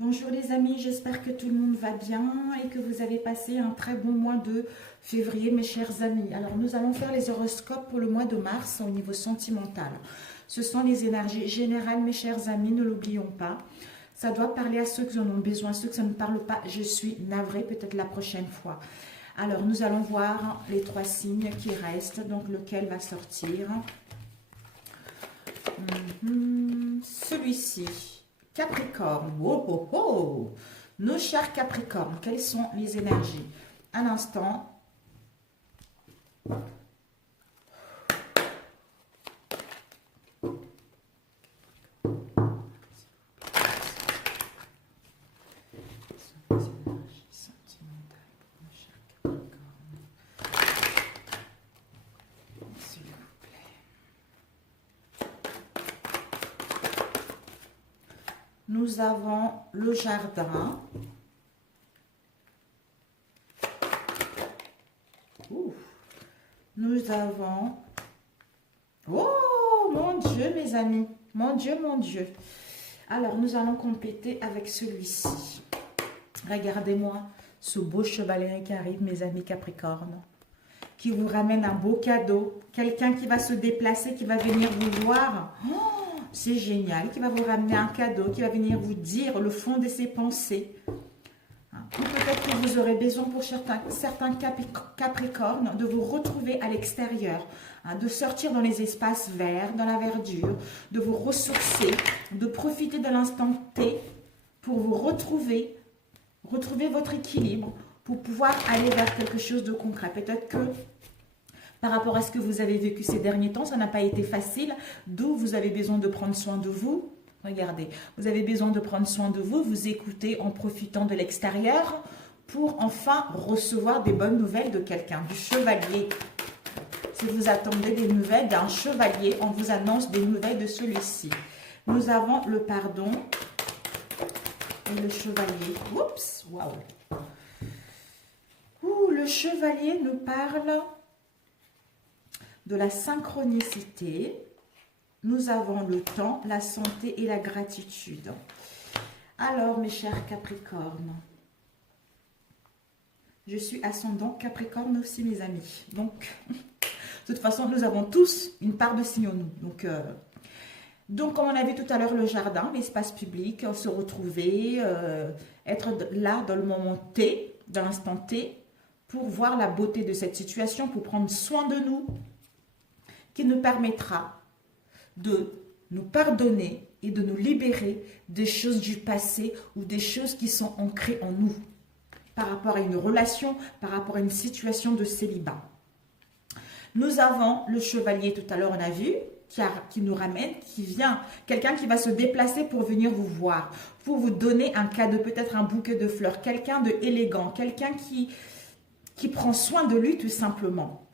Bonjour les amis, j'espère que tout le monde va bien et que vous avez passé un très bon mois de février, mes chers amis. Alors, nous allons faire les horoscopes pour le mois de mars au niveau sentimental. Ce sont les énergies générales, mes chers amis, ne l'oublions pas. Ça doit parler à ceux qui en ont besoin, ceux que ça ne parle pas. Je suis navrée, peut-être la prochaine fois. Alors, nous allons voir les trois signes qui restent, donc lequel va sortir. Celui-ci. Capricorne, oh oh oh, nos chers Capricornes, quelles sont les énergies? Un instant. Nous avons le jardin. Nous avons... Oh, mon Dieu, mes amis. Mon Dieu, mon Dieu. Alors, nous allons compléter avec celui-ci. Regardez-moi ce beau chevalier qui arrive, mes amis Capricorne, qui vous ramène un beau cadeau. Quelqu'un qui va se déplacer, qui va venir vous voir. Oh, c'est génial, qui va vous ramener un cadeau, qui va venir vous dire le fond de ses pensées. Ou peut-être que vous aurez besoin pour certains Capricornes de vous retrouver à l'extérieur, de sortir dans les espaces verts, dans la verdure, de vous ressourcer, de profiter de l'instant T pour vous retrouver votre équilibre, pour pouvoir aller vers quelque chose de concret. Peut-être que par rapport à ce que vous avez vécu ces derniers temps, ça n'a pas été facile, d'où vous avez besoin de prendre soin de vous. Regardez, vous avez besoin de prendre soin de vous, vous écoutez en profitant de l'extérieur pour enfin recevoir des bonnes nouvelles de quelqu'un, du chevalier. Si vous attendez des nouvelles d'un chevalier, on vous annonce des nouvelles de celui-ci. Nous avons le pardon et le chevalier. Oups, waouh. Le chevalier nous parle de la synchronicité. Nous avons le temps, la santé et la gratitude. Alors, mes chers Capricornes, je suis ascendant Capricorne aussi, mes amis. Donc, de toute façon, nous avons tous une part de signe en nous. Donc, comme on a vu tout à l'heure, le jardin, l'espace public, se retrouver, être là dans le moment T, dans l'instant T, pour voir la beauté de cette situation, pour prendre soin de nous, qui nous permettra de nous pardonner et de nous libérer des choses du passé ou des choses qui sont ancrées en nous par rapport à une relation, par rapport à une situation de célibat. Nous avons le chevalier, tout à l'heure on a vu, qui nous ramène, qui vient, quelqu'un qui va se déplacer pour venir vous voir, pour vous donner un cadeau, peut-être un bouquet de fleurs, quelqu'un de élégant, quelqu'un qui prend soin de lui tout simplement.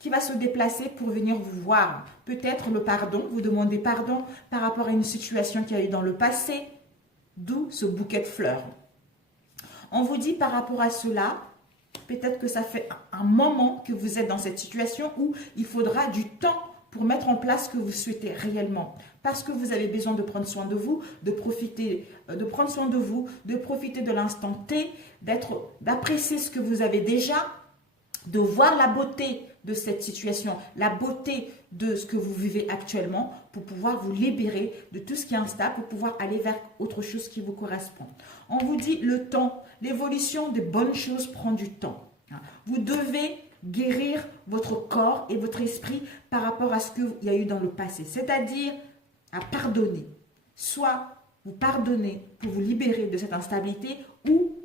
Qui va se déplacer pour venir vous voir. Peut-être le pardon, vous demandez pardon par rapport à une situation qu'il y a eu dans le passé, d'où ce bouquet de fleurs. On vous dit par rapport à cela, peut-être que ça fait un moment que vous êtes dans cette situation où il faudra du temps pour mettre en place ce que vous souhaitez réellement. Parce que vous avez besoin de prendre soin de vous, de prendre soin de vous, de profiter de l'instant T, d'apprécier ce que vous avez déjà, de voir la beauté de cette situation, la beauté de ce que vous vivez actuellement pour pouvoir vous libérer de tout ce qui est instable, pour pouvoir aller vers autre chose qui vous correspond. On vous dit le temps, l'évolution des bonnes choses prend du temps. Vous devez guérir votre corps et votre esprit par rapport à ce qu'il y a eu dans le passé, c'est-à-dire à pardonner. Soit vous pardonnez pour vous libérer de cette instabilité ou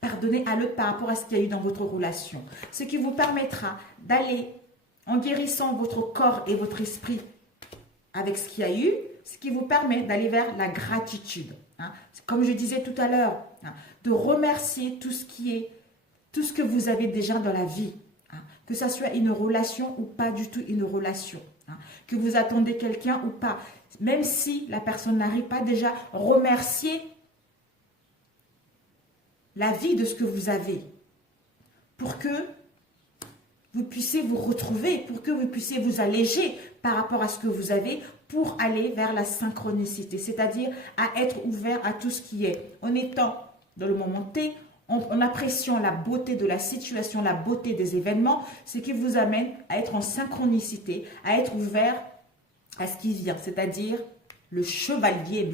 pardonner à l'autre par rapport à ce qu'il y a eu dans votre relation. Ce qui vous permettra d'aller en guérissant votre corps et votre esprit avec ce qu'il y a eu, ce qui vous permet d'aller vers la gratitude. Comme je disais tout à l'heure, de remercier tout ce que vous avez déjà dans la vie. Que ça soit une relation ou pas du tout une relation. Que vous attendez quelqu'un ou pas. Même si la personne n'arrive pas, déjà remercier la vie de ce que vous avez, pour que vous puissiez vous retrouver, pour que vous puissiez vous alléger par rapport à ce que vous avez, pour aller vers la synchronicité, c'est-à-dire à être ouvert à tout ce qui est. En étant dans le moment T, en appréciant la beauté de la situation, la beauté des événements, ce qui vous amène à être en synchronicité, à être ouvert à ce qui vient, c'est-à-dire le chevalier,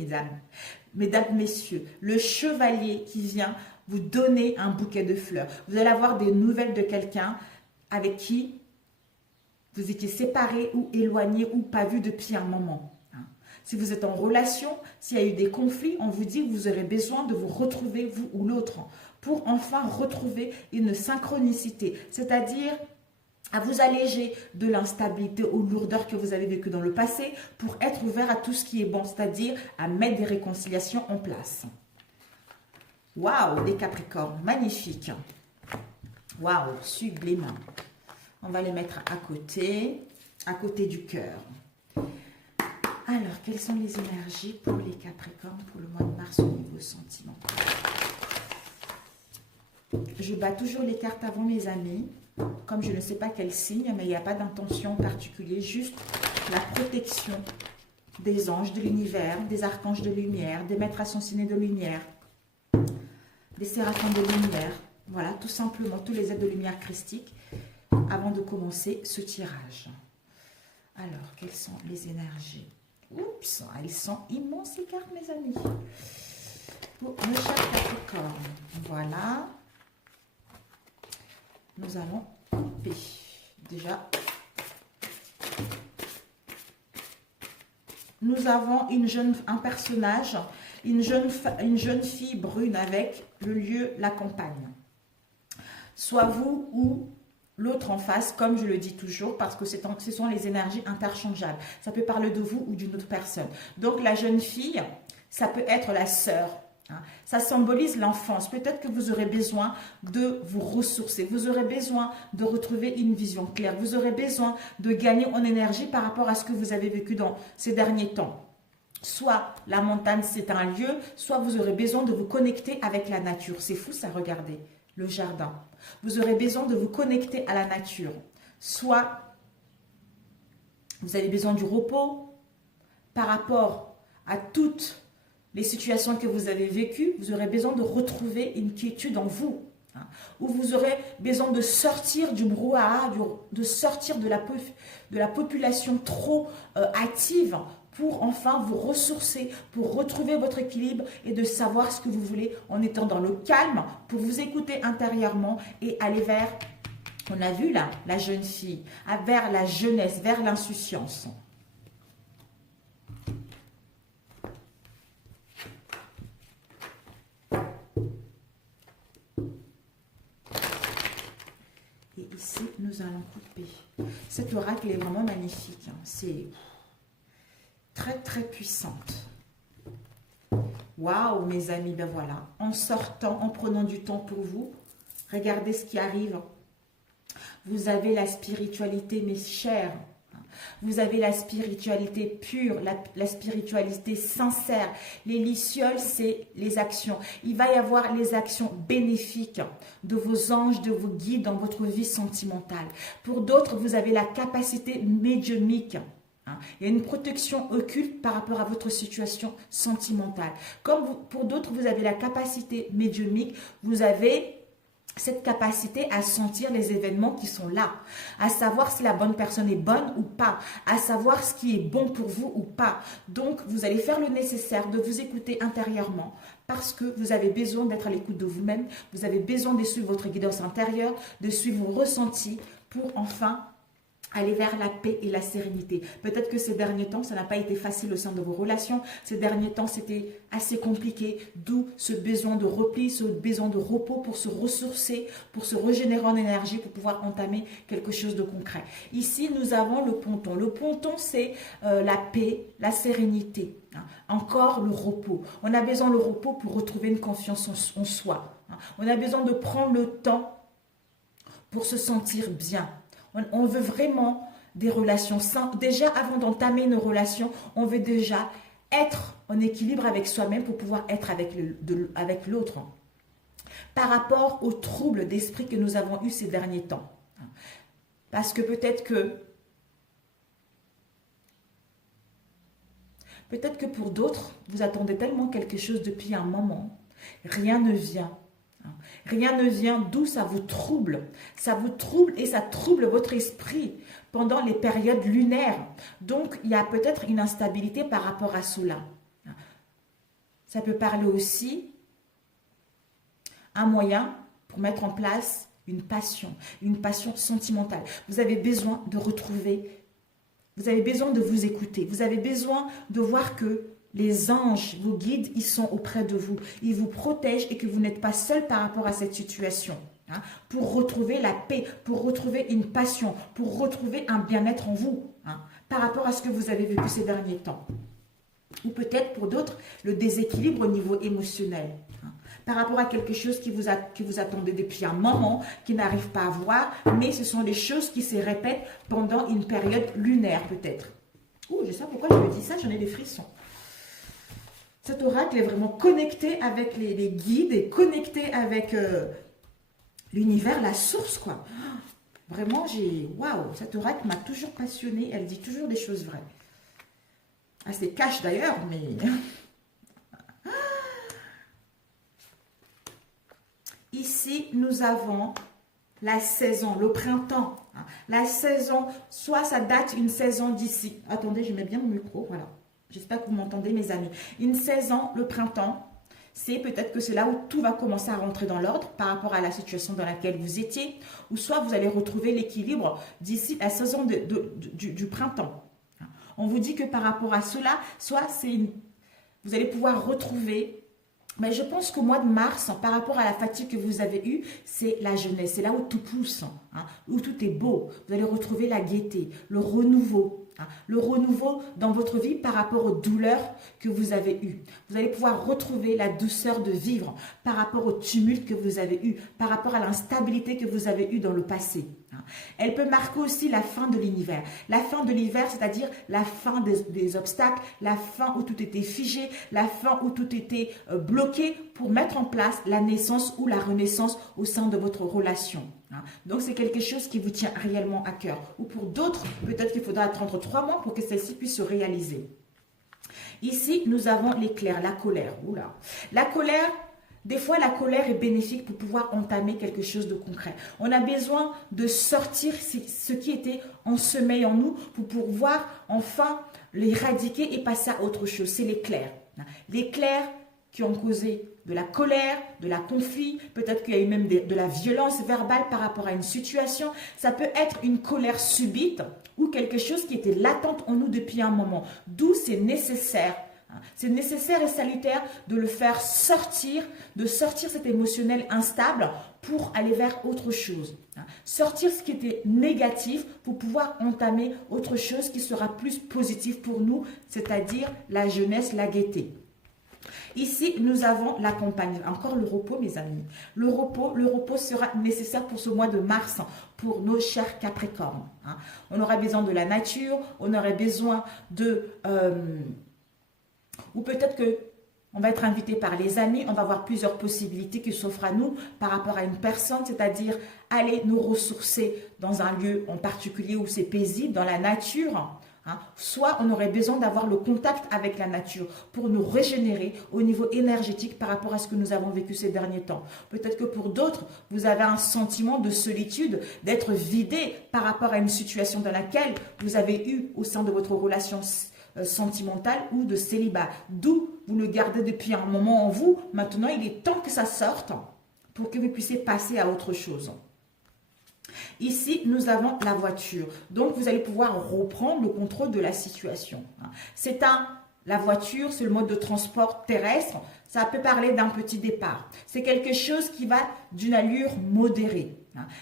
mesdames, messieurs, le chevalier qui vient vous donner un bouquet de fleurs. Vous allez avoir des nouvelles de quelqu'un avec qui vous étiez séparés ou éloignés ou pas vus depuis un moment. Si vous êtes en relation, s'il y a eu des conflits, on vous dit que vous aurez besoin de vous retrouver, vous ou l'autre, pour enfin retrouver une synchronicité, c'est-à-dire à vous alléger de l'instabilité ou lourdeur que vous avez vécu dans le passé pour être ouvert à tout ce qui est bon, c'est-à-dire à mettre des réconciliations en place. Waouh, les Capricornes, magnifique. Waouh, sublime. On va les mettre à côté du cœur. Alors, quelles sont les énergies pour les Capricornes pour le mois de mars au niveau sentimental? Je bats toujours les cartes avant, mes amis. Comme je ne sais pas quel signe, mais il n'y a pas d'intention particulière, juste la protection des anges de l'univers, des archanges de lumière, des maîtres ascensionnés de lumière, des séraphins de lumière. Voilà, tout simplement, tous les êtres de lumière christique avant de commencer ce tirage. Alors, quelles sont les énergies? Oups, elles sont immenses ces cartes, mes amis. Pour le cher Capricorne, voilà. Nous allons couper. Déjà, nous avons un personnage, une jeune fille brune avec le lieu, la campagne. Soit vous ou l'autre en face, comme je le dis toujours, parce que ce sont les énergies interchangeables. Ça peut parler de vous ou d'une autre personne. Donc, la jeune fille, ça peut être la sœur. Ça symbolise l'enfance. Peut-être que vous aurez besoin de vous ressourcer. Vous aurez besoin de retrouver une vision claire. Vous aurez besoin de gagner en énergie par rapport à ce que vous avez vécu dans ces derniers temps. Soit la montagne, c'est un lieu, soit vous aurez besoin de vous connecter avec la nature. C'est fou ça, regardez. Le jardin. Vous aurez besoin de vous connecter à la nature. Soit vous avez besoin du repos par rapport à toutes les situations que vous avez vécues. Vous aurez besoin de retrouver une quiétude en vous. Ou vous aurez besoin de sortir du brouhaha, de sortir de la population trop active pour enfin vous ressourcer, pour retrouver votre équilibre et de savoir ce que vous voulez en étant dans le calme, pour vous écouter intérieurement et aller vers, on a vu là, la jeune fille, vers la jeunesse, vers l'insouciance. Et ici, nous allons couper. Cet oracle est vraiment magnifique. C'est très, très puissante. Waouh, mes amis, ben voilà. En sortant, en prenant du temps pour vous, regardez ce qui arrive. Vous avez la spiritualité, mes chers. Vous avez la spiritualité pure, la spiritualité sincère. Les lucioles, c'est les actions. Il va y avoir les actions bénéfiques de vos anges, de vos guides dans votre vie sentimentale. Pour d'autres, vous avez la capacité médiumnique. Il y a une protection occulte par rapport à votre situation sentimentale. Comme pour d'autres, vous avez la capacité médiumnique, vous avez cette capacité à sentir les événements qui sont là, à savoir si la bonne personne est bonne ou pas, à savoir ce qui est bon pour vous ou pas. Donc, vous allez faire le nécessaire de vous écouter intérieurement parce que vous avez besoin d'être à l'écoute de vous-même, vous avez besoin de suivre votre guidance intérieure, de suivre vos ressentis pour enfin aller vers la paix et la sérénité. Peut-être que ces derniers temps, ça n'a pas été facile au sein de vos relations. Ces derniers temps, c'était assez compliqué. D'où ce besoin de repli, ce besoin de repos pour se ressourcer, pour se régénérer en énergie, pour pouvoir entamer quelque chose de concret. Ici, nous avons le ponton. Le ponton, c'est la paix, la sérénité. Encore le repos. On a besoin de repos pour retrouver une confiance en soi. On a besoin de prendre le temps pour se sentir bien. On veut vraiment des relations saines. Déjà, avant d'entamer une relation, on veut déjà être en équilibre avec soi-même pour pouvoir être avec l'autre. Par rapport aux troubles d'esprit que nous avons eus ces derniers temps. Parce que peut-être que Peut-être que pour d'autres, vous attendez tellement quelque chose depuis un moment, rien ne vient. Rien ne vient, d'où ça vous trouble. Ça vous trouble et ça trouble votre esprit pendant les périodes lunaires. Donc, il y a peut-être une instabilité par rapport à cela. Ça peut parler aussi un moyen pour mettre en place une passion sentimentale. Vous avez besoin de retrouver, vous avez besoin de vous écouter, vous avez besoin de voir que les anges, vos guides, ils sont auprès de vous. Ils vous protègent et que vous n'êtes pas seul par rapport à cette situation. Pour retrouver la paix, pour retrouver une passion, pour retrouver un bien-être en vous, par rapport à ce que vous avez vécu ces derniers temps. Ou peut-être pour d'autres, le déséquilibre au niveau émotionnel. Par rapport à quelque chose qui vous attendait depuis un moment, qui n'arrive pas à voir, mais ce sont des choses qui se répètent pendant une période lunaire peut-être. Ouh, je sais pourquoi je me dis ça, j'en ai des frissons. Cet oracle est vraiment connecté avec les guides et connecté avec l'univers, la source, quoi. Vraiment, waouh, cet oracle m'a toujours passionnée. Elle dit toujours des choses vraies. Assez cash d'ailleurs, mais... Ici, nous avons la saison, le printemps. La saison, soit ça date une saison d'ici. Attendez, je mets bien mon micro, voilà. J'espère que vous m'entendez, mes amis. Une saison, le printemps, c'est peut-être que c'est là où tout va commencer à rentrer dans l'ordre par rapport à la situation dans laquelle vous étiez. Ou soit vous allez retrouver l'équilibre d'ici la saison du printemps. On vous dit que par rapport à cela, soit vous allez pouvoir retrouver... Mais je pense qu'au mois de mars, par rapport à la fatigue que vous avez eue, c'est la jeunesse. C'est là où tout pousse, où tout est beau. Vous allez retrouver la gaieté, le renouveau. Le renouveau dans votre vie par rapport aux douleurs que vous avez eues. Vous allez pouvoir retrouver la douceur de vivre par rapport au tumulte que vous avez eu, par rapport à l'instabilité que vous avez eue dans le passé. Elle peut marquer aussi la fin de l'univers. La fin de l'hiver, c'est-à-dire la fin des obstacles, la fin où tout était figé, la fin où tout était bloqué pour mettre en place la naissance ou la renaissance au sein de votre relation. Donc, c'est quelque chose qui vous tient réellement à cœur. Ou pour d'autres, peut-être qu'il faudra attendre 3 mois pour que celle-ci puisse se réaliser. Ici, nous avons l'éclair, la colère. Oula. La colère, des fois, la colère est bénéfique pour pouvoir entamer quelque chose de concret. On a besoin de sortir ce qui était en sommeil en nous pour pouvoir enfin l'éradiquer et passer à autre chose. C'est l'éclair. L'éclair qui ont causé de la colère, de la conflit, peut-être qu'il y a eu même de la violence verbale par rapport à une situation. Ça peut être une colère subite ou quelque chose qui était latente en nous depuis un moment. D'où c'est nécessaire. C'est nécessaire et salutaire de le faire sortir, de sortir cet émotionnel instable pour aller vers autre chose. Sortir ce qui était négatif pour pouvoir entamer autre chose qui sera plus positif pour nous, c'est-à-dire la jeunesse, la gaieté. Ici, nous avons la campagne. Encore le repos, mes amis. Le repos sera nécessaire pour ce mois de mars pour nos chers Capricornes. On aura besoin de la nature, on aurait besoin de... ou peut-être que on va être invité par les amis, on va avoir plusieurs possibilités qui s'offrent à nous par rapport à une personne, c'est-à-dire aller nous ressourcer dans un lieu en particulier où c'est paisible, dans la nature. Soit on aurait besoin d'avoir le contact avec la nature pour nous régénérer au niveau énergétique par rapport à ce que nous avons vécu ces derniers temps. Peut-être que pour d'autres, vous avez un sentiment de solitude, d'être vidé par rapport à une situation dans laquelle vous avez eu au sein de votre relation sentimentale ou de célibat. D'où vous le gardez depuis un moment en vous. Maintenant, il est temps que ça sorte pour que vous puissiez passer à autre chose. Ici, nous avons la voiture. Donc, vous allez pouvoir reprendre le contrôle de la situation. La voiture, c'est le mode de transport terrestre. Ça peut parler d'un petit départ. C'est quelque chose qui va d'une allure modérée.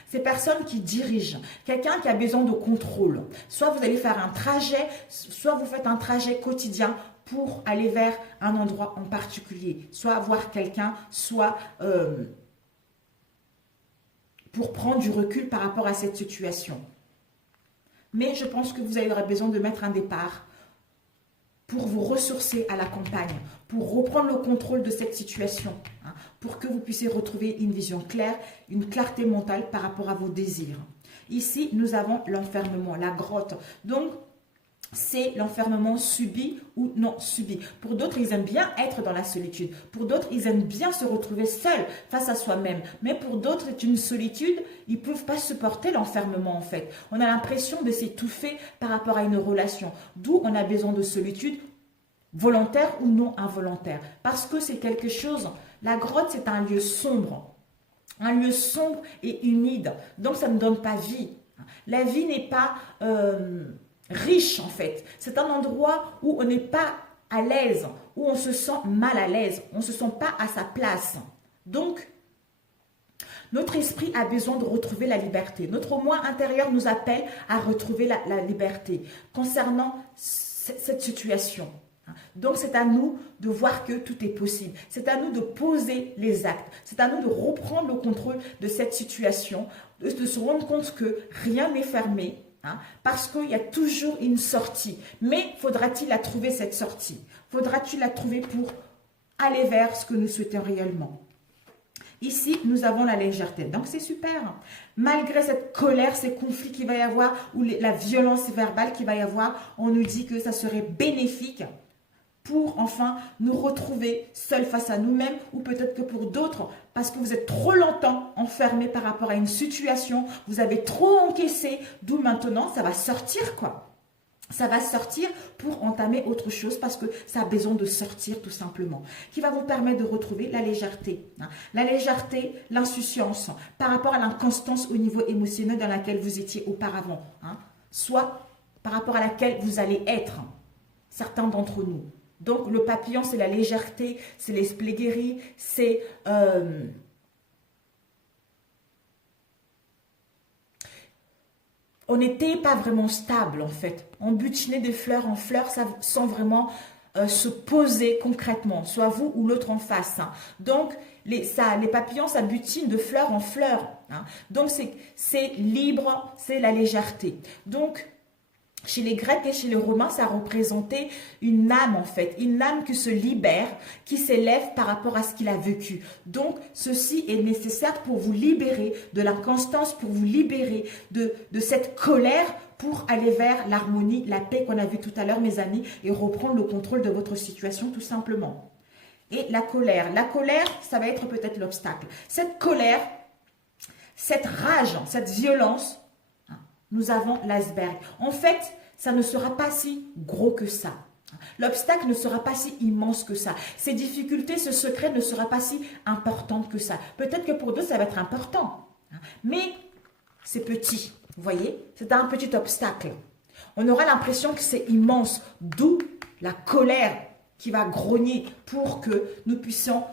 Ces personnes qui dirigent, quelqu'un qui a besoin de contrôle. Soit vous allez faire un trajet, soit vous faites un trajet quotidien pour aller vers un endroit en particulier. Soit voir quelqu'un, soit... pour prendre du recul par rapport à cette situation. Mais je pense que vous aurez besoin de mettre un départ pour vous ressourcer à la campagne, pour reprendre le contrôle de cette situation, pour que vous puissiez retrouver une vision claire, une clarté mentale par rapport à vos désirs. Ici, nous avons l'enfermement, la grotte. Donc, c'est l'enfermement subi ou non subi. Pour d'autres, ils aiment bien être dans la solitude. Pour d'autres, ils aiment bien se retrouver seuls face à soi-même. Mais pour d'autres, c'est une solitude, ils ne peuvent pas supporter l'enfermement en fait. On a l'impression de s'étouffer par rapport à une relation. D'où on a besoin de solitude, volontaire ou non involontaire. Parce que c'est quelque chose, la grotte c'est un lieu sombre. Un lieu sombre et humide. Donc ça ne donne pas vie. La vie n'est pas... riche en fait. C'est un endroit où on n'est pas à l'aise, où on se sent mal à l'aise, on ne se sent pas à sa place. Donc, notre esprit a besoin de retrouver la liberté. Notre moi intérieur nous appelle à retrouver la liberté concernant cette situation. Donc, c'est à nous de voir que tout est possible. C'est à nous de poser les actes. C'est à nous de reprendre le contrôle de cette situation, de se rendre compte que rien n'est fermé. Parce qu'il y a toujours une sortie. Mais faudra-t-il la trouver cette sortie? Faudra-t-il la trouver pour aller vers ce que nous souhaitons réellement? Ici, nous avons la légèreté. Donc, c'est super. Malgré cette colère, ces conflits qu'il va y avoir, ou la violence verbale qu'il va y avoir, on nous dit que ça serait bénéfique pour enfin nous retrouver seuls face à nous-mêmes, ou peut-être que pour d'autres, parce que vous êtes trop longtemps enfermés par rapport à une situation, vous avez trop encaissé, d'où maintenant ça va sortir quoi. Ça va sortir pour entamer autre chose parce que ça a besoin de sortir tout simplement. Qui va vous permettre de retrouver la légèreté. La légèreté, l'insouciance par rapport à l'inconstance au niveau émotionnel dans laquelle vous étiez auparavant. Soit par rapport à laquelle vous allez être, certains d'entre nous. Donc, le papillon, c'est la légèreté, c'est l'esprit guéri, c'est... on n'était pas vraiment stable, en fait. On butinait de fleur en fleur sans vraiment se poser concrètement, soit vous ou l'autre en face. Donc, les papillons, ça butine de fleur en fleur. Donc, c'est libre, c'est la légèreté. Donc, chez les Grecs et chez les Romains, ça représentait une âme en fait, une âme qui se libère, qui s'élève par rapport à ce qu'il a vécu. Donc, ceci est nécessaire pour vous libérer de l'inconstance, pour vous libérer de cette colère, pour aller vers l'harmonie, la paix qu'on a vu tout à l'heure, mes amis, et reprendre le contrôle de votre situation tout simplement. Et la colère, ça va être peut-être l'obstacle. Cette colère, cette rage, cette violence, nous avons l'iceberg. En fait, ça ne sera pas si gros que ça. L'obstacle ne sera pas si immense que ça. Ces difficultés, ce secret ne sera pas si important que ça. Peut-être que pour d'autres, ça va être important. Mais c'est petit. Vous voyez? C'est un petit obstacle. On aura l'impression que c'est immense. D'où la colère qui va grogner pour que nous puissions...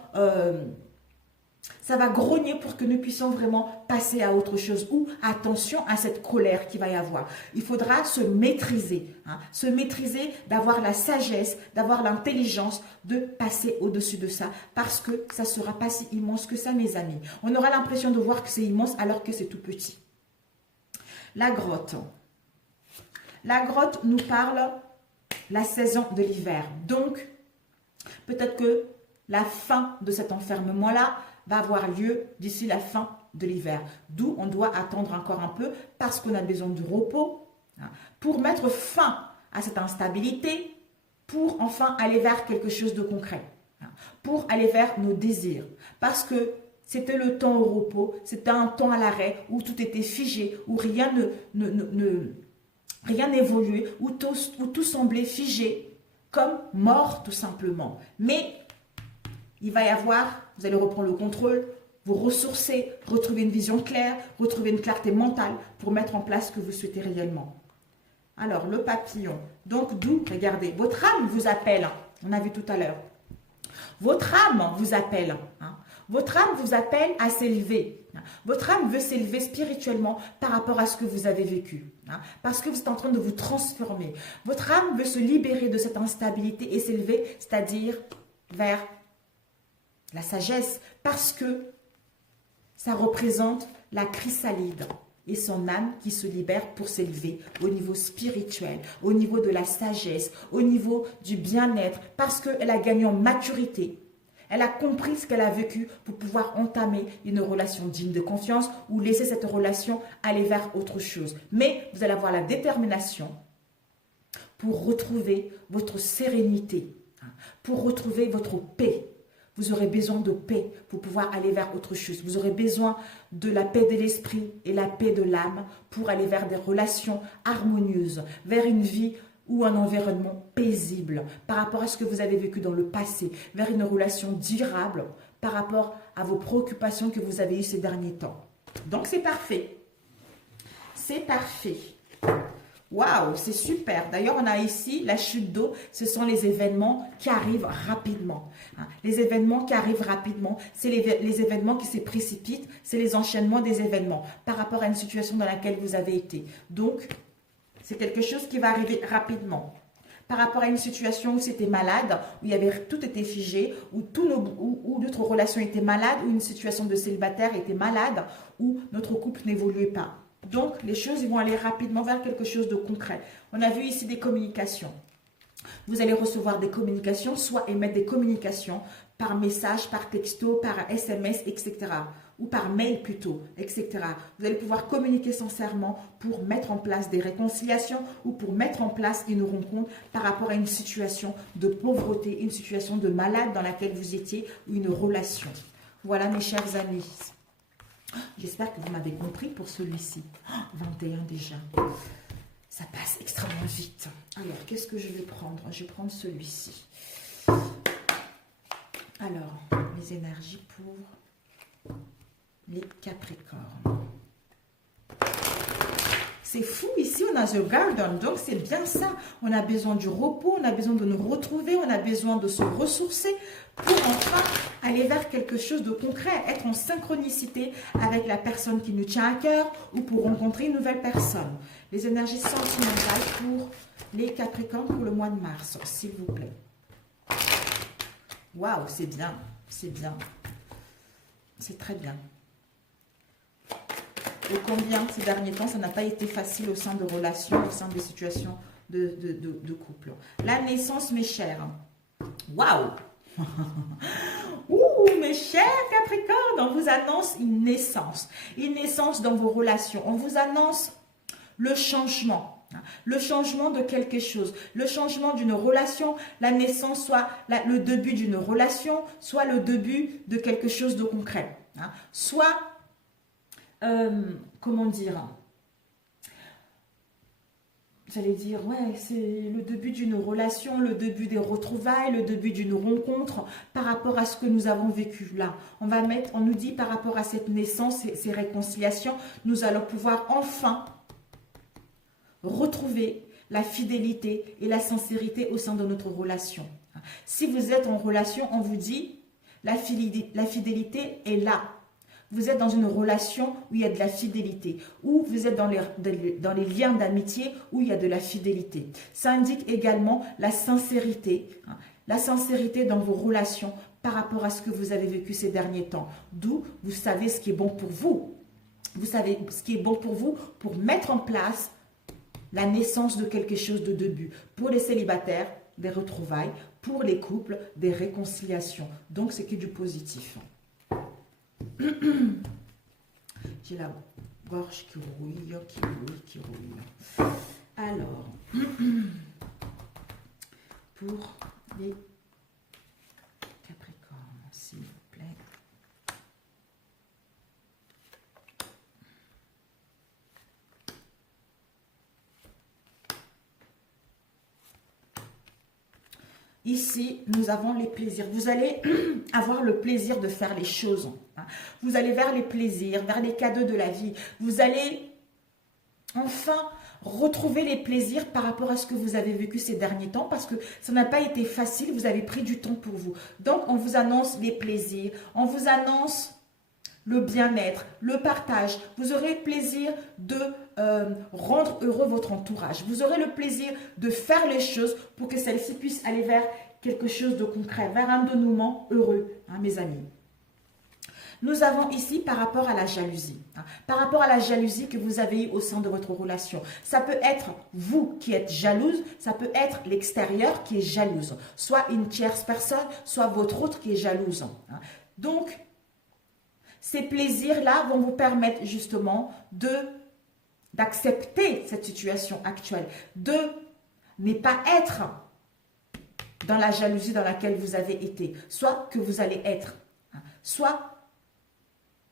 ça va grogner pour que nous puissions vraiment passer à autre chose. Ou attention à cette colère qu'il va y avoir. Il faudra se maîtriser. Se maîtriser, d'avoir la sagesse, d'avoir l'intelligence de passer au-dessus de ça. Parce que ça ne sera pas si immense que ça, mes amis. On aura l'impression de voir que c'est immense alors que c'est tout petit. La grotte. La grotte nous parle la saison de l'hiver. Donc, peut-être que la fin de cet enfermement-là va avoir lieu d'ici la fin de l'hiver. D'où on doit attendre encore un peu parce qu'on a besoin de repos pour mettre fin à cette instabilité, pour enfin aller vers quelque chose de concret, pour aller vers nos désirs. Parce que c'était le temps au repos, c'était un temps à l'arrêt où tout était figé, où rien rien n'évoluait, où tout semblait figé, comme mort tout simplement. Mais il va y avoir, vous allez reprendre le contrôle, vous ressourcer, retrouver une vision claire, retrouver une clarté mentale pour mettre en place ce que vous souhaitez réellement. Alors, le papillon. Donc, d'où, regardez, votre âme vous appelle. On a vu tout à l'heure. Votre âme vous appelle. Votre âme vous appelle à s'élever. Votre âme veut s'élever spirituellement par rapport à ce que vous avez vécu. Parce que vous êtes en train de vous transformer. Votre âme veut se libérer de cette instabilité et s'élever, c'est-à-dire vers la sagesse, parce que ça représente la chrysalide et son âme qui se libère pour s'élever au niveau spirituel, au niveau de la sagesse, au niveau du bien-être, parce qu'elle a gagné en maturité. Elle a compris ce qu'elle a vécu pour pouvoir entamer une relation digne de confiance ou laisser cette relation aller vers autre chose. Mais vous allez avoir la détermination pour retrouver votre sérénité, pour retrouver votre paix. Vous aurez besoin de paix pour pouvoir aller vers autre chose. Vous aurez besoin de la paix de l'esprit et la paix de l'âme pour aller vers des relations harmonieuses, vers une vie ou un environnement paisible par rapport à ce que vous avez vécu dans le passé, vers une relation durable par rapport à vos préoccupations que vous avez eues ces derniers temps. Donc c'est parfait. C'est parfait. Waouh, c'est super. D'ailleurs, on a ici la chute d'eau. Ce sont les événements qui arrivent rapidement. Les événements qui arrivent rapidement, c'est les événements qui se précipitent. C'est les enchaînements des événements par rapport à une situation dans laquelle vous avez été. Donc, c'est quelque chose qui va arriver rapidement. Par rapport à une situation où c'était malade, où tout était figé, où notre relation était malade, où une situation de célibataire était malade, où notre couple n'évoluait pas. Donc, les choses vont aller rapidement vers quelque chose de concret. On a vu ici des communications. Vous allez recevoir des communications, soit émettre des communications par message, par texto, par SMS, etc. Ou par mail plutôt, etc. Vous allez pouvoir communiquer sincèrement pour mettre en place des réconciliations ou pour mettre en place une rencontre par rapport à une situation de pauvreté, une situation de malade dans laquelle vous étiez ou une relation. Voilà mes chers amis. J'espère que vous m'avez compris pour celui-ci. 21 déjà. Ça passe extrêmement vite. Alors, qu'est-ce que je vais prendre? Je vais prendre celui-ci. Alors, les énergies pour les Capricornes. C'est fou, ici on a The Garden, donc c'est bien ça. On a besoin du repos, on a besoin de nous retrouver, on a besoin de se ressourcer pour enfin aller vers quelque chose de concret, être en synchronicité avec la personne qui nous tient à cœur ou pour rencontrer une nouvelle personne. Les énergies sentimentales pour les Capricornes pour le mois de mars, s'il vous plaît. Waouh, c'est bien, c'est bien. C'est très bien. Et combien ces derniers temps, ça n'a pas été facile au sein de relations, au sein des situations de couple. La naissance, mes chers. Waouh! Ouh, mes chers Capricornes, on vous annonce une naissance dans vos relations. On vous annonce le changement de quelque chose, le changement d'une relation, la naissance, soit le début d'une relation, soit le début de quelque chose de concret. Soit comment dire, j'allais dire, ouais, c'est le début d'une relation, le début des retrouvailles, le début d'une rencontre par rapport à ce que nous avons vécu là. On nous dit par rapport à cette naissance, ces réconciliations, nous allons pouvoir enfin retrouver la fidélité et la sincérité au sein de notre relation. Si vous êtes en relation, on vous dit, la fidélité est là. Vous êtes dans une relation où il y a de la fidélité, ou vous êtes dans les liens d'amitié où il y a de la fidélité. Ça indique également la sincérité dans vos relations par rapport à ce que vous avez vécu ces derniers temps. D'où vous savez ce qui est bon pour vous. Vous savez ce qui est bon pour vous pour mettre en place la naissance de quelque chose de début. Pour les célibataires, des retrouvailles. Pour les couples, des réconciliations. Donc, c'est que du positif. J'ai la gorge qui rouille. Alors, pour les Capricornes, s'il vous plaît. Ici, nous avons les plaisirs. Vous allez avoir le plaisir de faire les choses. Vous allez vers les plaisirs, vers les cadeaux de la vie. Vous allez enfin retrouver les plaisirs par rapport à ce que vous avez vécu ces derniers temps parce que ça n'a pas été facile. Vous avez pris du temps pour vous. Donc, on vous annonce les plaisirs. On vous annonce le bien-être, le partage. Vous aurez le plaisir de rendre heureux votre entourage. Vous aurez le plaisir de faire les choses pour que celles-ci puissent aller vers quelque chose de concret, vers un dénouement heureux, mes amis. Nous avons ici par rapport à la jalousie. Par rapport à la jalousie que vous avez eue au sein de votre relation. Ça peut être vous qui êtes jalouse, ça peut être l'extérieur qui est jalouse. Soit une tierce personne, soit votre autre qui est jalouse. Donc, ces plaisirs-là vont vous permettre justement d'accepter cette situation actuelle, de n'est pas être dans la jalousie dans laquelle vous avez été, soit que vous allez être, soit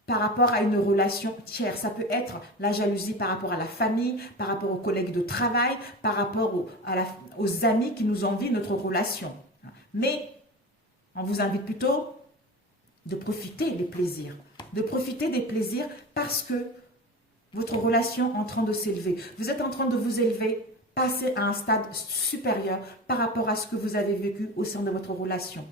par rapport à une relation tiers. Ça peut être la jalousie par rapport à la famille, par rapport aux collègues de travail, par rapport aux amis qui nous envient notre relation. Mais on vous invite plutôt de profiter des plaisirs. De profiter des plaisirs parce que votre relation est en train de s'élever. Vous êtes en train de vous élever, passer à un stade supérieur par rapport à ce que vous avez vécu au sein de votre relation.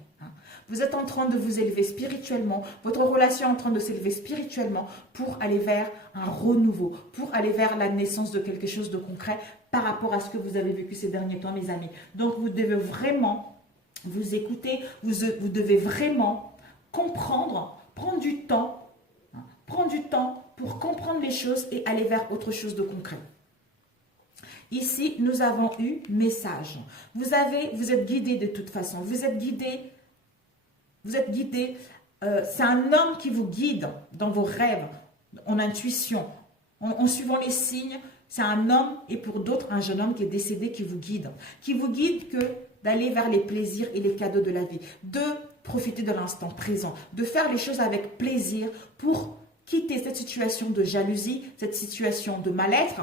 Vous êtes en train de vous élever spirituellement. Votre relation est en train de s'élever spirituellement pour aller vers un renouveau, pour aller vers la naissance de quelque chose de concret par rapport à ce que vous avez vécu ces derniers temps, mes amis. Donc, vous devez vraiment vous écouter. Vous devez vraiment comprendre, prendre du temps pour comprendre les choses et aller vers autre chose de concret. Ici, nous avons eu message. Vous êtes guidé de toute façon. Vous êtes guidé. C'est un homme qui vous guide dans vos rêves, en intuition, en suivant les signes. C'est un homme et pour d'autres, un jeune homme qui est décédé qui vous guide. Qui vous guide que d'aller vers les plaisirs et les cadeaux de la vie. De profiter de l'instant présent. De faire les choses avec plaisir pour quitter cette situation de jalousie, cette situation de mal-être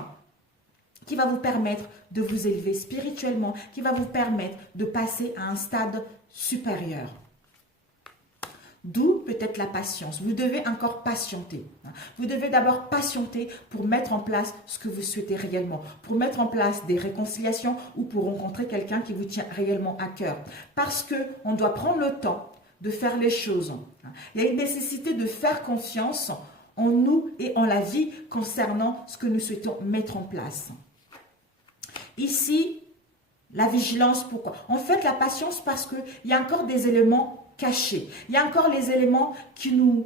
qui va vous permettre de vous élever spirituellement, qui va vous permettre de passer à un stade supérieur. D'où peut-être la patience. Vous devez encore patienter. Vous devez d'abord patienter pour mettre en place ce que vous souhaitez réellement, pour mettre en place des réconciliations ou pour rencontrer quelqu'un qui vous tient réellement à cœur. Parce qu'on doit prendre le temps de faire les choses. Il y a une nécessité de faire confiance en nous et en la vie concernant ce que nous souhaitons mettre en place. Ici, la vigilance, pourquoi? En fait, la patience parce qu'il y a encore des éléments cachés. Il y a encore les éléments qui ne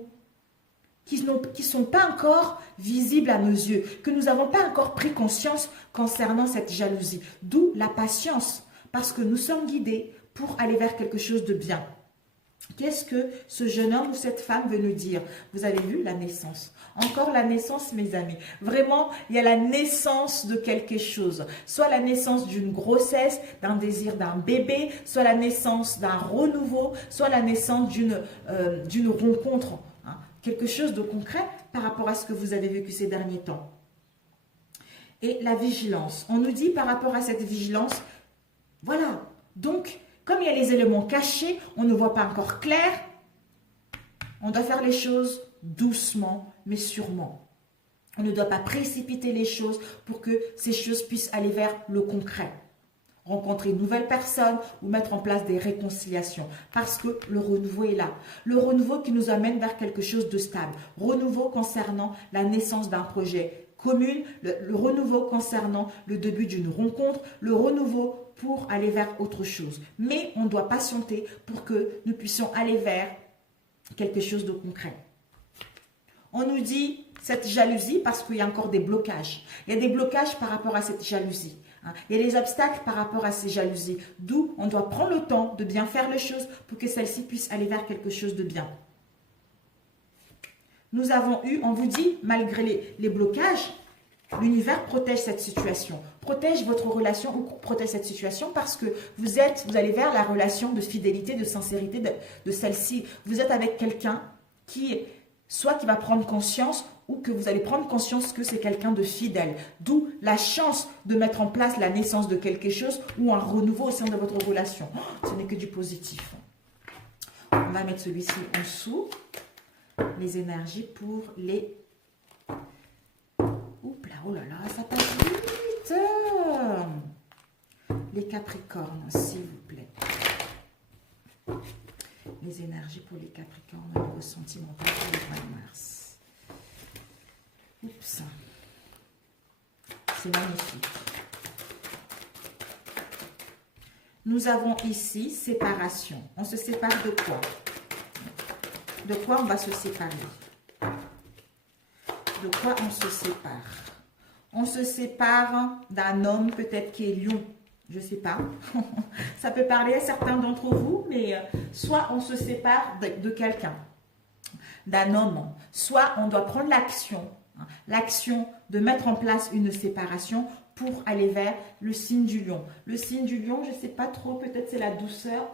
sont pas encore visibles à nos yeux, que nous n'avons pas encore pris conscience concernant cette jalousie. D'où la patience, parce que nous sommes guidés pour aller vers quelque chose de bien. Qu'est-ce que ce jeune homme ou cette femme veut nous dire? Vous avez vu la naissance. Encore la naissance, mes amis. Vraiment, il y a la naissance de quelque chose. Soit la naissance d'une grossesse, d'un désir d'un bébé, soit la naissance d'un renouveau, soit la naissance d'une rencontre. Quelque chose de concret par rapport à ce que vous avez vécu ces derniers temps. Et la vigilance. On nous dit par rapport à cette vigilance, voilà, donc, comme il y a les éléments cachés, on ne voit pas encore clair, on doit faire les choses doucement, mais sûrement. On ne doit pas précipiter les choses pour que ces choses puissent aller vers le concret. Rencontrer une nouvelle personne ou mettre en place des réconciliations. Parce que le renouveau est là. Le renouveau qui nous amène vers quelque chose de stable. Renouveau concernant la naissance d'un projet commun. Le renouveau concernant le début d'une rencontre. Le renouveau pour aller vers autre chose. Mais on doit patienter pour que nous puissions aller vers quelque chose de concret. On nous dit cette jalousie parce qu'il y a encore des blocages. Il y a des blocages par rapport à cette jalousie. Il y a des obstacles par rapport à ces jalousies. D'où on doit prendre le temps de bien faire les choses pour que celles-ci puissent aller vers quelque chose de bien. Nous avons eu, on vous dit, malgré les blocages, l'univers protège cette situation. Protège votre relation ou protège cette situation parce que vous allez vers la relation de fidélité, de sincérité de celle-ci. Vous êtes avec quelqu'un qui va prendre conscience ou que vous allez prendre conscience que c'est quelqu'un de fidèle. D'où la chance de mettre en place la naissance de quelque chose ou un renouveau au sein de votre relation. Oh, ce n'est que du positif. On va mettre celui-ci en dessous. Les énergies pour les... Oups là, oh là là, ça passe vite. Les Capricornes, s'il vous plaît. Les énergies pour les Capricornes au niveau sentimental pour le mois de mars. Oups. C'est magnifique. Nous avons ici séparation. On se sépare de quoi? De quoi on va se séparer? De quoi on se sépare? On se sépare d'un homme peut-être qui est lion. Je ne sais pas. Ça peut parler à certains d'entre vous, mais soit on se sépare de quelqu'un, d'un homme, soit on doit prendre l'action de mettre en place une séparation pour aller vers le signe du lion. Le signe du lion, je ne sais pas trop, peut-être c'est la douceur.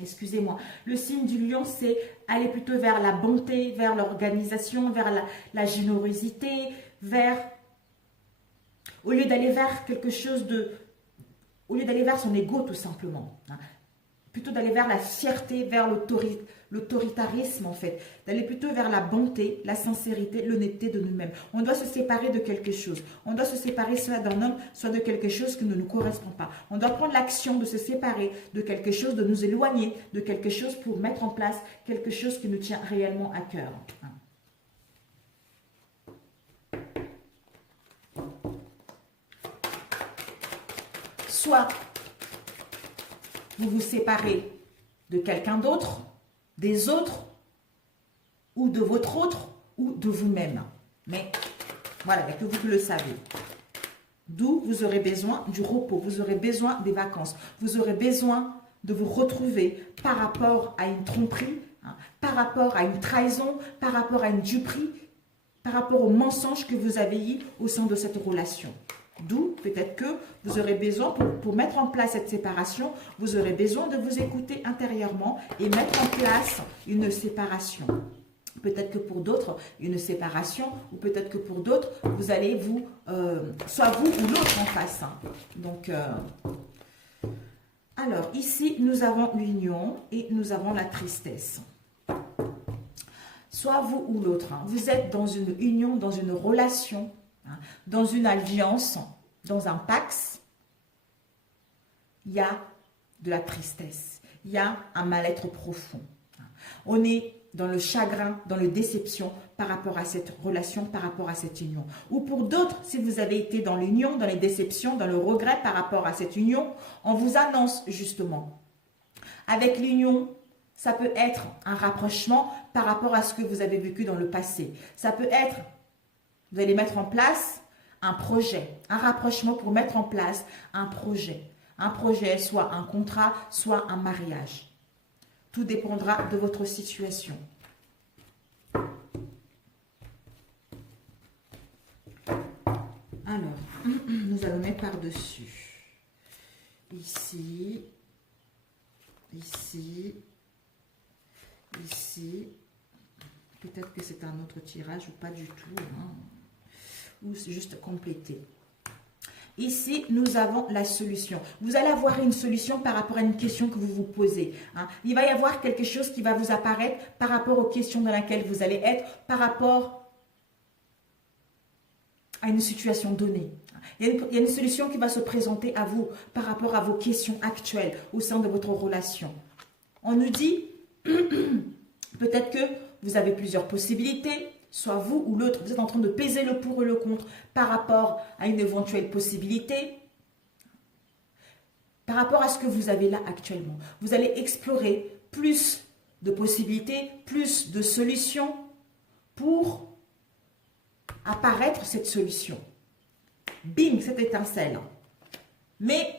Excusez-moi. Le signe du lion, c'est aller plutôt vers la bonté, vers l'organisation, vers la générosité, vers... Au lieu d'aller vers quelque chose de... Au lieu d'aller vers son ego, tout simplement. Hein. Plutôt d'aller vers la fierté, vers l'autoritarisme, en fait. D'aller plutôt vers la bonté, la sincérité, l'honnêteté de nous-mêmes. On doit se séparer de quelque chose. On doit se séparer soit d'un homme, soit de quelque chose qui ne nous correspond pas. On doit prendre l'action de se séparer de quelque chose, de nous éloigner de quelque chose pour mettre en place quelque chose qui nous tient réellement à cœur. Soit vous vous séparez de quelqu'un d'autre, des autres, ou de votre autre, ou de vous-même. Mais voilà, il n'y a que vous qui le savez. D'où vous aurez besoin du repos, vous aurez besoin des vacances, vous aurez besoin de vous retrouver par rapport à une tromperie, hein, par rapport à une trahison, par rapport à une duperie, par rapport au mensonge que vous avez eu au sein de cette relation. D'où peut-être que vous aurez besoin, pour mettre en place cette séparation, vous aurez besoin de vous écouter intérieurement et mettre en place une séparation. Peut-être que pour d'autres, une séparation, ou peut-être que pour d'autres, vous allez vous, soit vous ou l'autre en face. Hein. Donc, alors ici, nous avons l'union et nous avons la tristesse. Soit vous ou l'autre, hein, vous êtes dans une union, dans une relation, hein, dans une alliance, dans un pax, il y a de la tristesse, il y a un mal-être profond. On est dans le chagrin, dans la déception par rapport à cette relation, par rapport à cette union. Ou pour d'autres, si vous avez été dans l'union, dans les déceptions, dans le regret par rapport à cette union, on vous annonce justement. Avec l'union, ça peut être un rapprochement par rapport à ce que vous avez vécu dans le passé. Ça peut être, vous allez mettre en place un projet, un rapprochement pour mettre en place un projet. Un projet, soit un contrat, soit un mariage. Tout dépendra de votre situation. Alors, nous allons mettre par-dessus. Ici, ici, ici. Peut-être que c'est un autre tirage ou pas du tout. Hein. Ou c'est juste compléter. Ici, nous avons la solution. Vous allez avoir une solution par rapport à une question que vous vous posez. Hein. Il va y avoir quelque chose qui va vous apparaître par rapport aux questions dans lesquelles vous allez être, par rapport à une situation donnée. Il y a une solution qui va se présenter à vous par rapport à vos questions actuelles au sein de votre relation. On nous dit, peut-être que vous avez plusieurs possibilités, soit vous ou l'autre, vous êtes en train de peser le pour et le contre par rapport à une éventuelle possibilité, par rapport à ce que vous avez là actuellement. Vous allez explorer plus de possibilités, plus de solutions pour apparaître cette solution. Bing, cette étincelle. Mais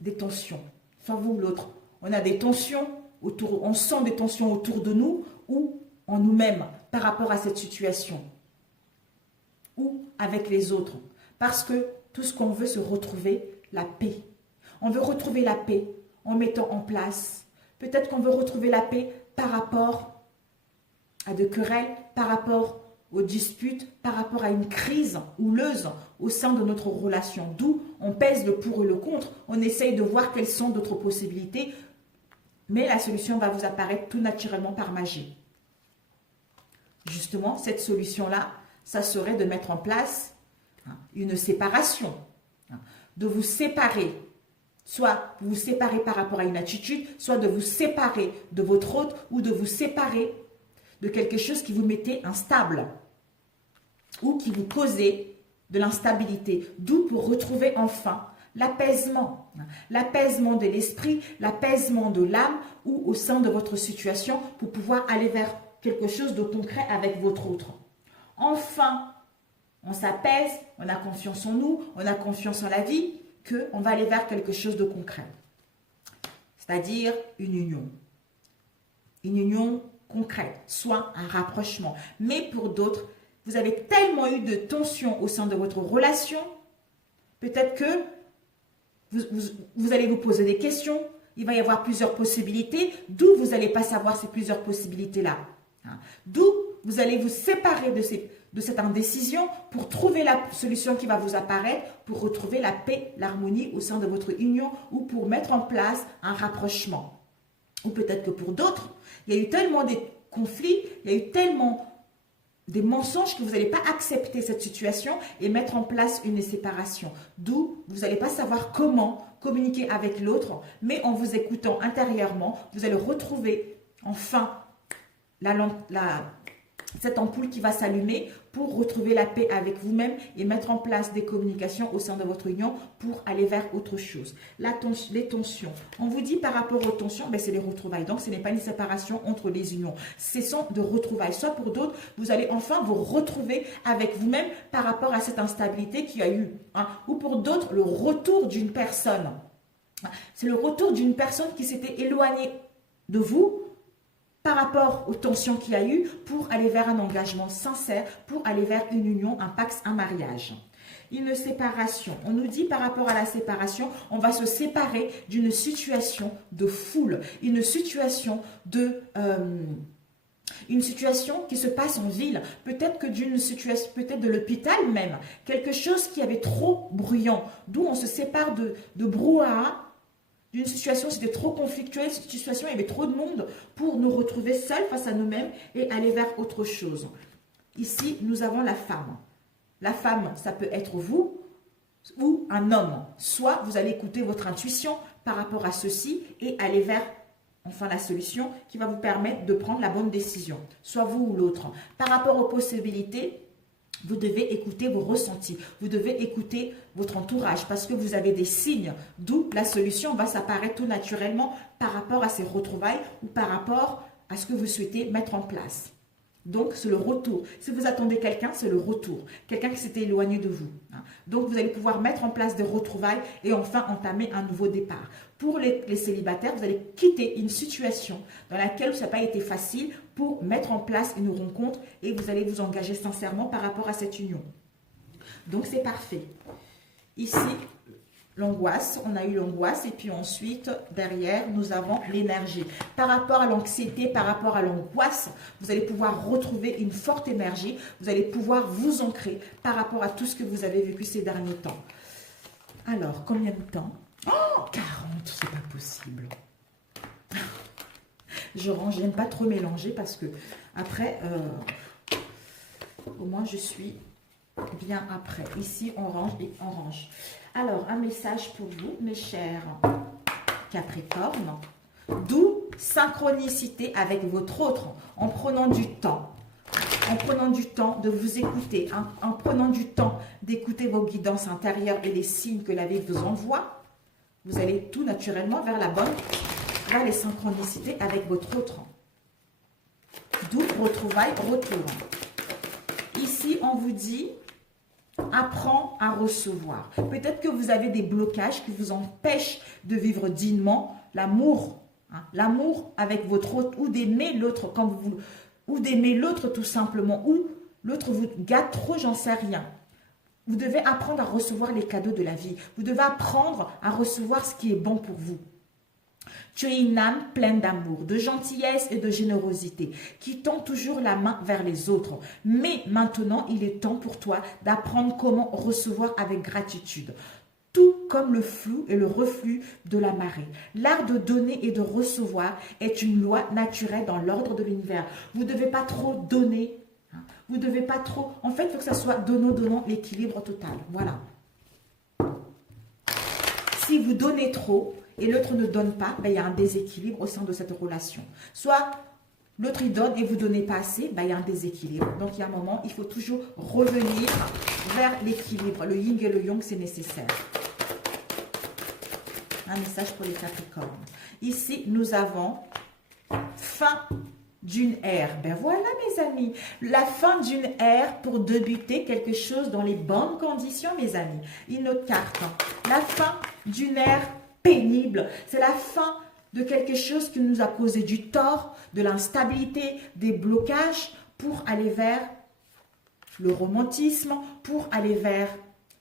des tensions, soit vous ou l'autre. On a des tensions autour, on sent des tensions autour de nous ou en nous-mêmes par rapport à cette situation ou avec les autres. Parce que tout ce qu'on veut, c'est retrouver la paix. On veut retrouver la paix en mettant en place. Peut-être qu'on veut retrouver la paix par rapport à de querelles, par rapport aux disputes, par rapport à une crise houleuse au sein de notre relation. D'où on pèse le pour et le contre. On essaye de voir quelles sont d'autres possibilités. Mais la solution va vous apparaître tout naturellement par magie. Justement, cette solution-là, ça serait de mettre en place une séparation, de vous séparer, soit vous séparer par rapport à une attitude, soit de vous séparer de votre autre ou de vous séparer de quelque chose qui vous mettait instable ou qui vous causait de l'instabilité. D'où pour retrouver enfin l'apaisement de l'esprit, l'apaisement de l'âme ou au sein de votre situation pour pouvoir aller vers quelque chose de concret avec votre autre. Enfin, on s'apaise, on a confiance en nous, on a confiance en la vie, qu'on va aller vers quelque chose de concret. C'est-à-dire une union. Une union concrète, soit un rapprochement. Mais pour d'autres, vous avez tellement eu de tension au sein de votre relation Peut-être que vous allez vous poser des questions. Il va y avoir plusieurs possibilités. D'où vous n'allez pas savoir ces plusieurs possibilités-là. D'où vous allez vous séparer de cette indécision pour trouver la solution qui va vous apparaître, pour retrouver la paix, l'harmonie au sein de votre union ou pour mettre en place un rapprochement. Ou peut-être que pour d'autres, il y a eu tellement de conflits, il y a eu tellement des mensonges que vous n'allez pas accepter cette situation et mettre en place une séparation. D'où vous n'allez pas savoir comment communiquer avec l'autre, mais en vous écoutant intérieurement, vous allez retrouver enfin cette ampoule qui va s'allumer pour retrouver la paix avec vous-même et mettre en place des communications au sein de votre union pour aller vers autre chose. Les tensions. On vous dit par rapport aux tensions, ben c'est les retrouvailles. Donc, ce n'est pas une séparation entre les unions. Ce sont de retrouvailles. Soit pour d'autres, vous allez enfin vous retrouver avec vous-même par rapport à cette instabilité qu'il y a eu. Ou pour d'autres, le retour d'une personne. C'est le retour d'une personne qui s'était éloignée de vous par rapport aux tensions qu'il y a eu pour aller vers un engagement sincère, pour aller vers une union, un pacte, un mariage. Une séparation. On nous dit par rapport à la séparation, on va se séparer d'une situation de foule, une situation qui se passe en ville, peut-être que d'une situation, peut-être de l'hôpital même, quelque chose qui avait trop bruyant, d'où on se sépare de brouhaha, d'une situation, c'était trop conflictuel, cette situation, il y avait trop de monde pour nous retrouver seuls face à nous-mêmes et aller vers autre chose. Ici, nous avons la femme. La femme, ça peut être vous ou un homme. Soit vous allez écouter votre intuition par rapport à ceci et aller vers enfin la solution qui va vous permettre de prendre la bonne décision. Soit vous ou l'autre. Par rapport aux possibilités, vous devez écouter vos ressentis, vous devez écouter votre entourage parce que vous avez des signes, d'où la solution va s'apparaître tout naturellement par rapport à ces retrouvailles ou par rapport à ce que vous souhaitez mettre en place. Donc, c'est le retour. Si vous attendez quelqu'un, c'est le retour. Quelqu'un qui s'était éloigné de vous. Donc, vous allez pouvoir mettre en place des retrouvailles et enfin entamer un nouveau départ. Pour les célibataires, vous allez quitter une situation dans laquelle ça n'a pas été facile pour mettre en place une rencontre et vous allez vous engager sincèrement par rapport à cette union. Donc, c'est parfait. Ici, l'angoisse, on a eu l'angoisse et puis ensuite, derrière, nous avons l'énergie. Par rapport à l'anxiété, par rapport à l'angoisse, vous allez pouvoir retrouver une forte énergie. Vous allez pouvoir vous ancrer par rapport à tout ce que vous avez vécu ces derniers temps. Alors, combien de temps? Oh, 40, c'est pas possible. Je range, j'aime pas trop mélanger parce que après, au moins je suis bien après. Ici, on range et on range. Alors, un message pour vous, mes chers Capricornes. D'où synchronicité avec votre autre, en prenant du temps. En prenant du temps de vous écouter, en prenant du temps d'écouter vos guidances intérieures et les signes que la vie vous envoie, vous allez tout naturellement vers les synchronicités avec votre autre. D'où retrouvailles, retour. Ici, on vous dit, apprends à recevoir. Peut-être que vous avez des blocages qui vous empêchent de vivre dignement l'amour. L'amour avec votre autre ou d'aimer l'autre comme vous, ou d'aimer l'autre tout simplement, ou l'autre vous gâte trop, j'en sais rien. Vous devez apprendre à recevoir les cadeaux de la vie. Vous devez apprendre à recevoir ce qui est bon pour vous. Tu es une âme pleine d'amour, de gentillesse et de générosité, qui tend toujours la main vers les autres. Mais maintenant, il est temps pour toi d'apprendre comment recevoir avec gratitude. Tout comme le flou et le reflux de la marée. L'art de donner et de recevoir est une loi naturelle dans l'ordre de l'univers. Vous ne devez pas trop donner. Vous ne devez pas trop... En fait, il faut que ça soit donnant, l'équilibre total. Voilà. Si vous donnez trop et l'autre ne donne pas, ben, il y a un déséquilibre au sein de cette relation. Soit l'autre il donne et vous ne donnez pas assez, ben, il y a un déséquilibre. Donc, il y a un moment, il faut toujours revenir vers l'équilibre. Le yin et le yang, c'est nécessaire. Un message pour les Capricornes. Ici, nous avons fin d'une ère. Ben voilà, mes amis. La fin d'une ère pour débuter quelque chose dans les bonnes conditions, mes amis. Une autre carte. La fin d'une ère pénible. C'est la fin de quelque chose qui nous a causé du tort, de l'instabilité, des blocages pour aller vers le romantisme, pour aller vers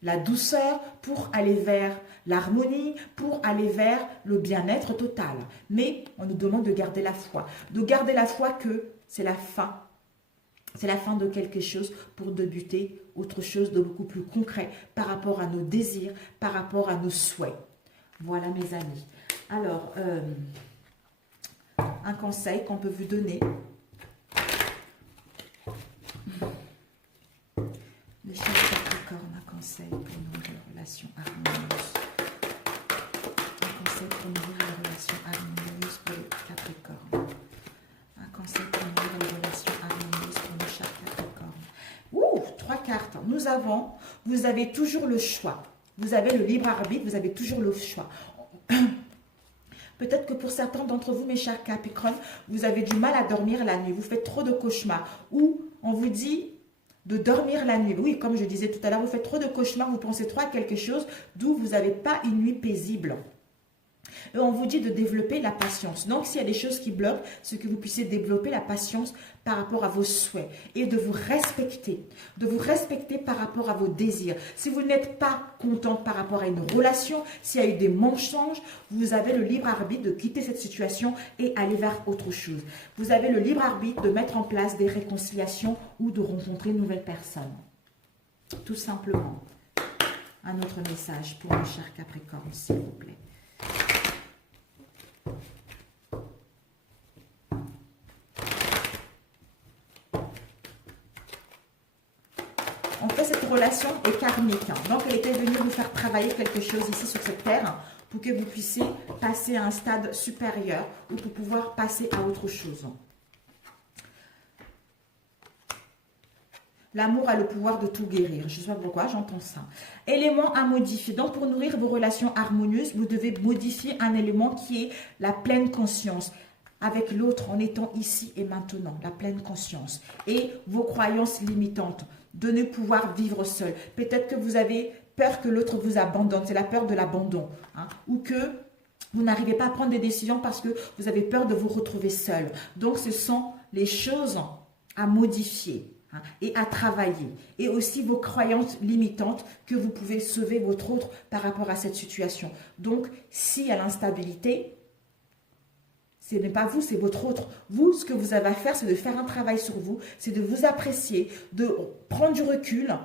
la douceur, pour aller vers l'harmonie, pour aller vers le bien-être total. Mais on nous demande de garder la foi. De garder la foi que c'est la fin. C'est la fin de quelque chose pour débuter autre chose de beaucoup plus concret par rapport à nos désirs, par rapport à nos souhaits. Voilà mes amis. Alors, un conseil qu'on peut vous donner. Le chef Capricorne, un conseil pour nourrir les relations harmonieuses. Un conseil pour nourrir les relations harmonieuses pour le Capricorne. Un conseil pour nourrir les relations harmonieuses pour le chef Capricorne. Ouh, 3 cartes. Vous avez toujours le choix. Vous avez le libre arbitre, vous avez toujours le choix. Peut-être que pour certains d'entre vous, mes chers Capricornes, vous avez du mal à dormir la nuit. Vous faites trop de cauchemars. Ou on vous dit de dormir la nuit. Oui, comme je disais tout à l'heure, vous faites trop de cauchemars, vous pensez trop à quelque chose, d'où vous n'avez pas une nuit paisible. Et on vous dit de développer la patience. Donc, s'il y a des choses qui bloquent, c'est que vous puissiez développer la patience par rapport à vos souhaits et de vous respecter par rapport à vos désirs. Si vous n'êtes pas content par rapport à une relation, s'il y a eu des mensonges, vous avez le libre arbitre de quitter cette situation et aller vers autre chose. Vous avez le libre arbitre de mettre en place des réconciliations ou de rencontrer une nouvelle personne. Tout simplement. Un autre message pour mes chers Capricornes, s'il vous plaît. En fait, cette relation est karmique. Donc, elle était venue vous faire travailler quelque chose ici sur cette terre pour que vous puissiez passer à un stade supérieur ou pour pouvoir passer à autre chose. L'amour a le pouvoir de tout guérir. Je ne sais pas pourquoi, j'entends ça. Élément à modifier. Donc, pour nourrir vos relations harmonieuses, vous devez modifier un élément qui est la pleine conscience. Avec l'autre, en étant ici et maintenant, la pleine conscience. Et vos croyances limitantes de ne pouvoir vivre seul. Peut-être que vous avez peur que l'autre vous abandonne. C'est la peur de l'abandon. Hein, ou que vous n'arrivez pas à prendre des décisions parce que vous avez peur de vous retrouver seul. Donc, ce sont les choses à modifier. Et à travailler. Et aussi vos croyances limitantes que vous pouvez sauver votre autre par rapport à cette situation. Donc, s'il y a l'instabilité, ce n'est pas vous, c'est votre autre. Vous, ce que vous avez à faire, c'est de faire un travail sur vous, c'est de vous apprécier, de prendre du recul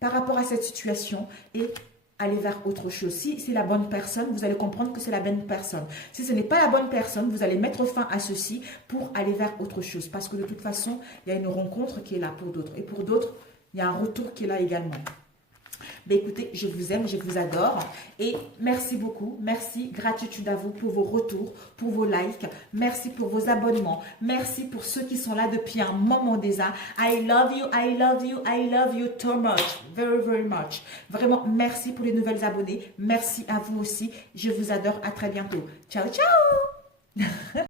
par rapport à cette situation et aller vers autre chose. Si c'est la bonne personne, vous allez comprendre que c'est la bonne personne. Si ce n'est pas la bonne personne, vous allez mettre fin à ceci pour aller vers autre chose. Parce que de toute façon, il y a une rencontre qui est là pour d'autres. Et pour d'autres, il y a un retour qui est là également. Ben écoutez, je vous aime, je vous adore. Et merci beaucoup. Merci, gratitude à vous pour vos retours, pour vos likes. Merci pour vos abonnements. Merci pour ceux qui sont là depuis un moment déjà. I love you, I love you, I love you too much. Very, very much. Vraiment, merci pour les nouvelles abonnés. Merci à vous aussi. Je vous adore. À très bientôt. Ciao, ciao.